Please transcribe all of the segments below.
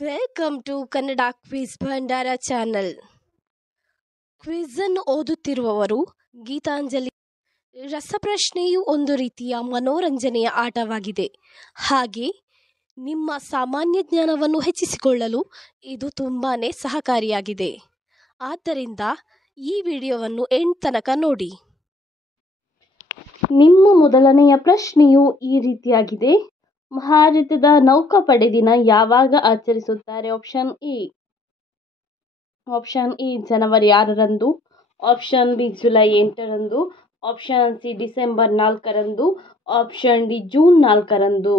Welcome to Kannada quiz Bhandara channel. ಕ್ವಿಜನ್ನು ಓದುತ್ತಿರುವವರು ಗೀತಾಂಜಲಿ. ರಸಪ್ರಶ್ನೆಯು ಒಂದು ರೀತಿಯ ಮನೋರಂಜನೆಯ ಆಟವಾಗಿದೆ. ಹಾಗೆ ನಿಮ್ಮ ಸಾಮಾನ್ಯ ಜ್ಞಾನವನ್ನು ಹೆಚ್ಚಿಸಿಕೊಳ್ಳಲು ಇದು ತುಂಬಾ ಸಹಕಾರಿಯಾಗಿದೆ. ಆದ್ದರಿಂದ ಈ ವಿಡಿಯೋವನ್ನು ಎಂಡ್ ತನಕ ನೋಡಿ. ನಿಮ್ಮ ಮೊದಲನೆಯ ಪ್ರಶ್ನೆಯು ಈ ರೀತಿಯಾಗಿದೆ. ಭಾರತದ ನೌಕಾಪಡೆ ದಿನ ಯಾವಾಗ ಆಚರಿಸುತ್ತಾರೆ? ಆಪ್ಷನ್ ಎ ಜನವರಿ 6ರಂದು, ಆಪ್ಷನ್ ಬಿ ಜುಲೈ 8ರಂದು, ಆಪ್ಷನ್ ಸಿ ಡಿಸೆಂಬರ್ 4ರಂದು, ಆಪ್ಷನ್ ಡಿ ಜೂನ್ 4ರಂದು.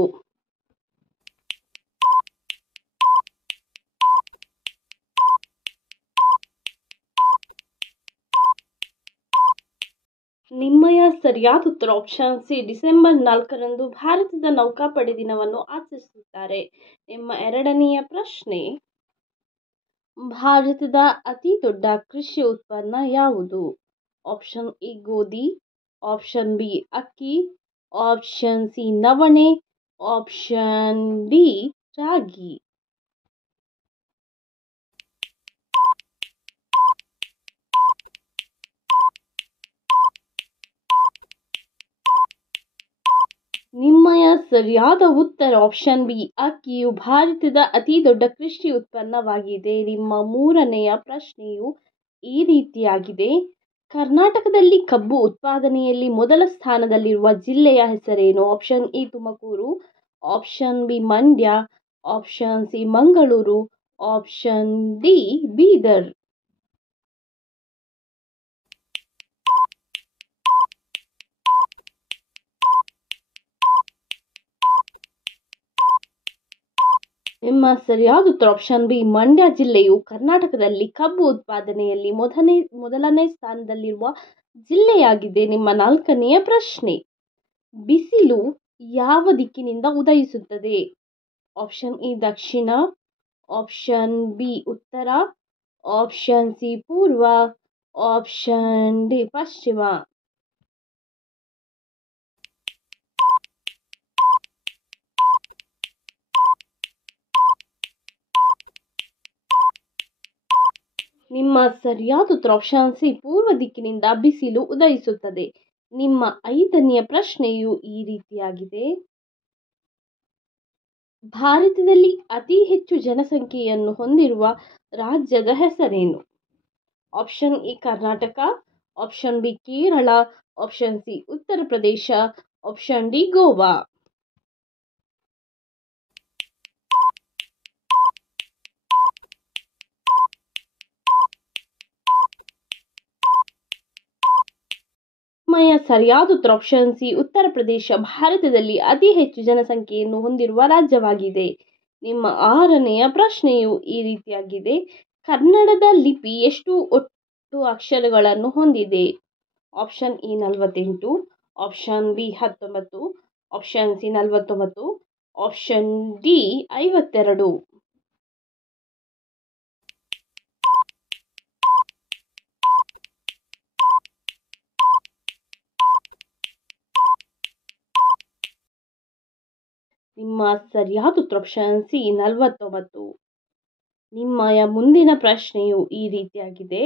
ನಿಮ್ಮಯ ಸರಿಯಾದ ಉತ್ತರ ಆಪ್ಷನ್ ಸಿ ಡಿಸೆಂಬರ್ 4ರಂದು ಭಾರತದ ನೌಕಾಪಡೆ ದಿನವನ್ನು ಆಚರಿಸುತ್ತಾರೆ. ನಿಮ್ಮ ಎರಡನೆಯ ಪ್ರಶ್ನೆ, ಭಾರತದ ಅತಿ ದೊಡ್ಡ ಕೃಷಿ ಉತ್ಪನ್ನ ಯಾವುದು? ಆಪ್ಷನ್ ಎ ಗೋಧಿ, ಆಪ್ಷನ್ ಬಿ ಅಕ್ಕಿ, ಆಪ್ಷನ್ ಸಿ ನವಣೆ, ಆಪ್ಷನ್ ಡಿ ರಾಗಿ. ನಿಮ್ಮಯ ಸರಿಯಾದ ಉತ್ತರ ಆಪ್ಷನ್ ಬಿ ಅಕ್ಕಿಯು ಭಾರತದ ಅತಿ ದೊಡ್ಡ ಕೃಷಿ ಉತ್ಪನ್ನವಾಗಿದೆ. ನಿಮ್ಮ ಮೂರನೆಯ ಪ್ರಶ್ನೆಯು ಈ ರೀತಿಯಾಗಿದೆ. ಕರ್ನಾಟಕದಲ್ಲಿ ಕಬ್ಬು ಉತ್ಪಾದನೆಯಲ್ಲಿ ಮೊದಲ ಸ್ಥಾನದಲ್ಲಿರುವ ಜಿಲ್ಲೆಯ ಹೆಸರೇನು? Option A Tumakuru, option B Mandya, option C Mangaluru, option D Bidar. ನಿಮ್ಮ ಸರಿಯಾದ ಉತ್ತರ ಆಪ್ಷನ್ ಬಿ ಮಂಡ್ಯ ಜಿಲ್ಲೆಯು ಕರ್ನಾಟಕದಲ್ಲಿ ಕಬ್ಬು ಉತ್ಪಾದನೆಯಲ್ಲಿ ಮೊದಲನೇ ಸ್ಥಾನದಲ್ಲಿರುವ ಜಿಲ್ಲೆಯಾಗಿದೆ. ನಿಮ್ಮ ನಾಲ್ಕನೆಯ ಪ್ರಶ್ನೆ, ಬಿಸಿಲು ಯಾವ ದಿಕ್ಕಿನಿಂದ ಉದಯಿಸುತ್ತದೆ? Option A Dakshina, option B ಉತ್ತರ, ಆಪ್ಷನ್ ಸಿ ಪೂರ್ವ, ಆಪ್ಷನ್ ಡಿ ಪಶ್ಚಿಮ. ನಿಮ್ಮ ಸರಿಯಾದ ಉತ್ತರ ಆಪ್ಷನ್ ಸಿ ಪೂರ್ವ ದಿಕ್ಕಿನಿಂದ ಬಿಸಿಲು ಉದಯಿಸುತ್ತದೆ. ನಿಮ್ಮ ಐದನೆಯ ಪ್ರಶ್ನೆಯು ಈ ರೀತಿಯಾಗಿದೆ. ಭಾರತದಲ್ಲಿ ಅತಿ ಹೆಚ್ಚು ಜನಸಂಖ್ಯೆಯನ್ನು ಹೊಂದಿರುವ ರಾಜ್ಯದ ಹೆಸರೇನು? Option A Karnataka, option B Kerala, option C Uttar Pradesh, option D Goa. ಸರಿಯಾದ ಉತ್ತರ ಆಪ್ಷನ್ ಸಿ ಉತ್ತರ ಪ್ರದೇಶ ಭಾರತದಲ್ಲಿ ಅತಿ ಹೆಚ್ಚು ಜನಸಂಖ್ಯೆಯನ್ನು ಹೊಂದಿರುವ ರಾಜ್ಯವಾಗಿದೆ. ನಿಮ್ಮ ಆರನೆಯ ಪ್ರಶ್ನೆಯು ಈ ರೀತಿಯಾಗಿದೆ. ಕನ್ನಡದ ಲಿಪಿ ಎಷ್ಟು ಒಟ್ಟು ಅಕ್ಷರಗಳನ್ನು ಹೊಂದಿದೆ? Option A 48, option B 19, option C 49, option D 52. ನಿಮ್ಮ ಸರಿಯಾದ ಉತ್ತರ ಆಪ್ಷನ್ ಸಿ 49. ನಿಮ್ಮಯ ಮುಂದಿನ ಪ್ರಶ್ನೆಯು ಈ ರೀತಿಯಾಗಿದೆ.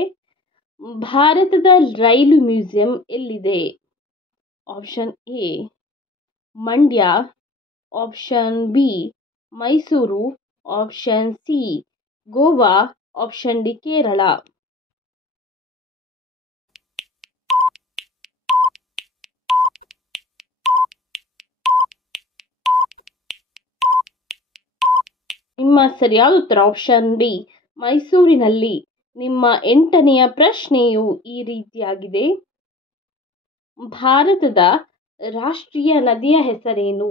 ಭಾರತದ ರೈಲು ಮ್ಯೂಸಿಯಂ ಎಲ್ಲಿದೆ? Option A Mandya, option B Mysuru, option C Goa, option D Kerala. ನಿಮ್ಮ ಸರಿಯಾದ ಉತ್ತರ ಆಪ್ಷನ್ ಬಿ ಮೈಸೂರಿನಲ್ಲಿ. ನಿಮ್ಮ ಎಂಟನೆಯ ಪ್ರಶ್ನೆಯು ಈ ರೀತಿಯಾಗಿದೆ. ಭಾರತದ ರಾಷ್ಟ್ರೀಯ ನದಿಯ ಹೆಸರೇನು?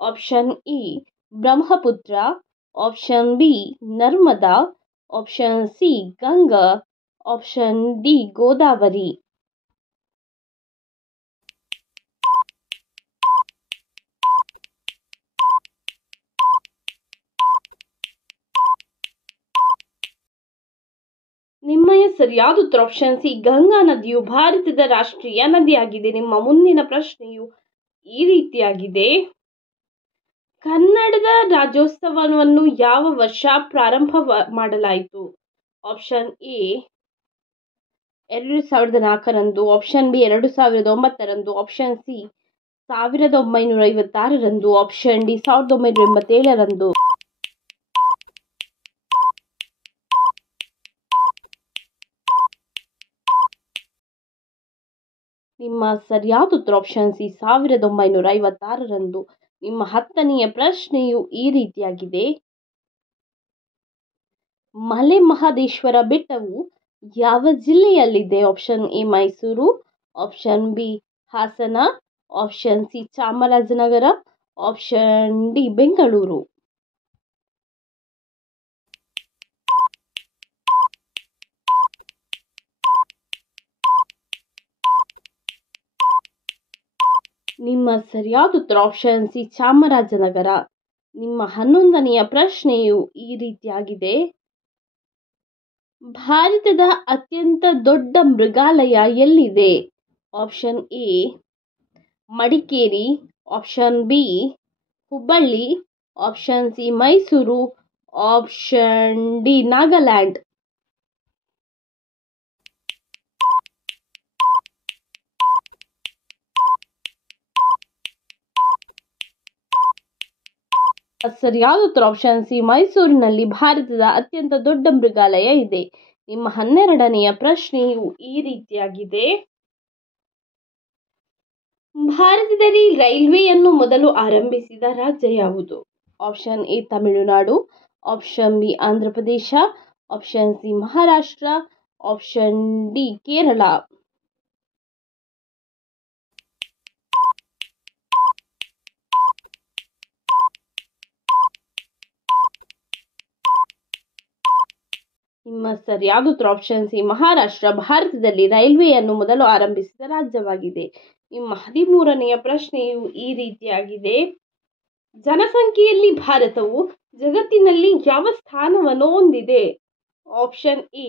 Option A Brahmaputra, option B Narmada, option C Ganga, option D Godavari. ನಿಮ್ಮಯ ಸರಿಯಾದ ಉತ್ತರ ಆಪ್ಷನ್ ಸಿ ಗಂಗಾ ನದಿಯು ಭಾರತದ ರಾಷ್ಟ್ರೀಯ ನದಿಯಾಗಿದೆ. ನಿಮ್ಮ ಮುಂದಿನ ಪ್ರಶ್ನೆಯು ಈ ರೀತಿಯಾಗಿದೆ. ಕನ್ನಡದ ರಾಜ್ಯೋತ್ಸವವನ್ನು ಯಾವ ವರ್ಷ ಪ್ರಾರಂಭ ಮಾಡಲಾಯಿತು? ಆಪ್ಷನ್ ಎ 2004ರಂದು, ಆಪ್ಷನ್ ಬಿ 2009ರಂದು, ಆಪ್ಷನ್ ಸಿ 1956ರಂದು, ಆಪ್ಷನ್ ಡಿ 1987ರಂದು. ನಿಮ್ಮ ಸರಿಯಾದ ಉತ್ತರ ಆಪ್ಷನ್ ಸಿ 1956ರಂದು. ನಿಮ್ಮ 10ನೆಯ ಪ್ರಶ್ನೆಯು ಈ ರೀತಿಯಾಗಿದೆ. ಮಲೆ ಮಹದೇಶ್ವರ ಬೆಟ್ಟವು ಯಾವ ಜಿಲ್ಲೆಯಲ್ಲಿದೆ? Option A Mysuru, option B Hassan, option C Chamarajanagar, option D Bengaluru. ನಿಮ್ಮ ಸರಿಯಾದ ಉತ್ತರ ಆಪ್ಷನ್ ಸಿ ಚಾಮರಾಜನಗರ. ನಿಮ್ಮ 11ನೆಯ ಪ್ರಶ್ನೆಯು ಈ ರೀತಿಯಾಗಿದೆ. ಭಾರತದ ಅತ್ಯಂತ ದೊಡ್ಡ ಮೃಗಾಲಯ ಎಲ್ಲಿದೆ? Option A Madikeri, option B Hubballi, option C Mysuru, option D Nagaland. ಸರಿಯಾದ ಉತ್ತರ ಆಪ್ಷನ್ ಸಿ ಮೈಸೂರಿನಲ್ಲಿ ಭಾರತದ ಅತ್ಯಂತ ದೊಡ್ಡ ಮೃಗಾಲಯ ಇದೆ. ನಿಮ್ಮ 12ನೆಯ ಪ್ರಶ್ನೆಯು ಈ ರೀತಿಯಾಗಿದೆ. ಭಾರತದಲ್ಲಿ ರೈಲ್ವೆಯನ್ನು ಮೊದಲು ಆರಂಭಿಸಿದ ರಾಜ್ಯ ಯಾವುದು? Option A Tamil Nadu, option B Andhra Pradesh, option C Maharashtra, option D Kerala. ನಿಮ್ಮ ಸರಿಯಾದ ಉತ್ತರ ಆಪ್ಷನ್ ಸಿ ಮಹಾರಾಷ್ಟ್ರ ಭಾರತದಲ್ಲಿ ರೈಲ್ವೆಯನ್ನು ಮೊದಲು ಆರಂಭಿಸಿದ ರಾಜ್ಯವಾಗಿದೆ. ನಿಮ್ಮ 13ನೆಯ ಪ್ರಶ್ನೆಯು ಈ ರೀತಿಯಾಗಿದೆ. ಜನಸಂಖ್ಯೆಯಲ್ಲಿ ಭಾರತವು ಜಗತ್ತಿನಲ್ಲಿ ಯಾವ ಸ್ಥಾನವನ್ನು ಹೊಂದಿದೆ? ಆಪ್ಷನ್ ಎ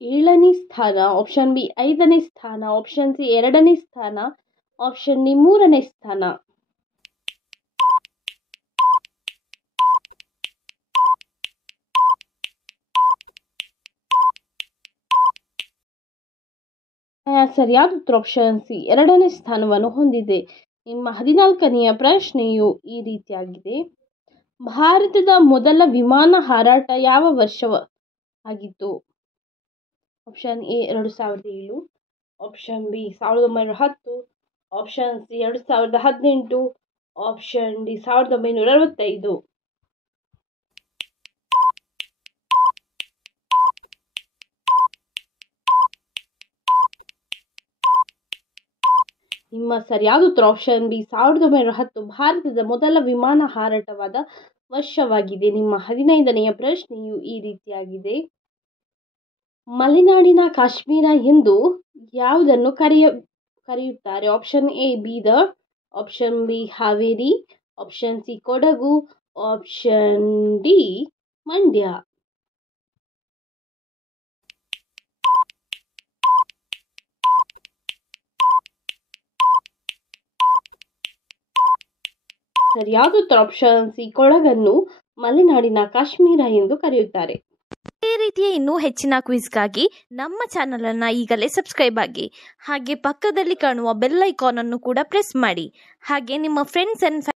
7ನೇ ಸ್ಥಾನ, ಆಪ್ಷನ್ ಬಿ 5ನೇ ಸ್ಥಾನ, ಆಪ್ಷನ್ ಸಿ 2ನೇ ಸ್ಥಾನ, ಆಪ್ಷನ್ ಡಿ 3ನೇ ಸ್ಥಾನ. ಸರಿಯಾದ ಉತ್ತರ ಆಪ್ಷನ್ ಸಿ 2ನೇ ಸ್ಥಾನವನ್ನು ಹೊಂದಿದೆ. ನಿಮ್ಮ 14ನೆಯ ಪ್ರಶ್ನೆಯು ಈ ರೀತಿಯಾಗಿದೆ. ಭಾರತದ ಮೊದಲ ವಿಮಾನ ಹಾರಾಟ ಯಾವ ವರ್ಷ ಆಗಿತ್ತು? Option A 2007, option B 1910, option C 2018, option D 1965. ನಿಮ್ಮ ಸರಿಯಾದ ಉತ್ತರ ಆಪ್ಷನ್ ಬಿ 1910 ಭಾರತದ ಮೊದಲ ವಿಮಾನ ಹಾರಾಟವಾದ ವರ್ಷವಾಗಿದೆ. ನಿಮ್ಮ 15ನೆಯ ಪ್ರಶ್ನೆಯು ಈ ರೀತಿಯಾಗಿದೆ. ಮಲೆನಾಡಿನ ಕಾಶ್ಮೀರ ಎಂದು ಯಾವುದನ್ನು ಕರೆಯುತ್ತಾರೆ? Option A Bidar, option B Haveri, option C Kodagu, option D Mandya. ಸರಿಯಾದ ಉತ್ತರ ಆಪ್ಷನ್ ಸಿ ಕೊಡಗನ್ನು ಮಲೆನಾಡಿನ ಕಾಶ್ಮೀರ ಎಂದು ಕರೆಯುತ್ತಾರೆ. ಇದೇ ರೀತಿಯ ಇನ್ನೂ ಹೆಚ್ಚಿನ ಕ್ವಿಜ್ಗಾಗಿ ನಮ್ಮ ಚಾನಲ್ ಅನ್ನು ಈಗಲೇ ಸಬ್ಸ್ಕ್ರೈಬ್ ಆಗಿ, ಹಾಗೆ ಪಕ್ಕದಲ್ಲಿ ಕಾಣುವ ಬೆಲ್ ಐಕಾನ್ ಅನ್ನು ಕೂಡ ಪ್ರೆಸ್ ಮಾಡಿ. ಹಾಗೆ ನಿಮ್ಮ ಫ್ರೆಂಡ್ಸ್ ಅಂಡ್